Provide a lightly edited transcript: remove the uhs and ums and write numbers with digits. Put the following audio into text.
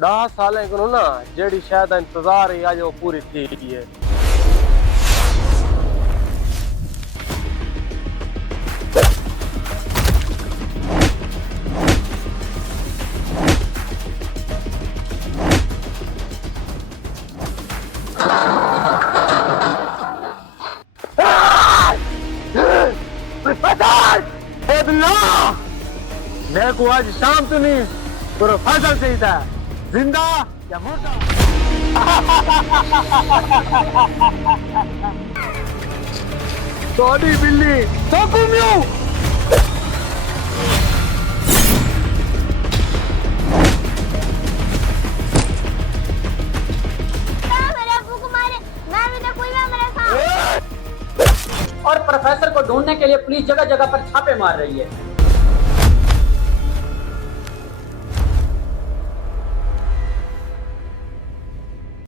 10 सालें को ना जेड़ी शायद इंतजार है आज वो पूरी थी है। मेरे को आज शाम तो नहीं पूरा फसल चाहिए था, जिंदा या मुर्दा। सॉरी बिल्ली तो घूमियो। मेरे अब्बू को मारे, मैं भी तो कोई मेरे साथ। और प्रोफेसर को ढूंढने के लिए पुलिस जगह जगह पर छापे मार रही है।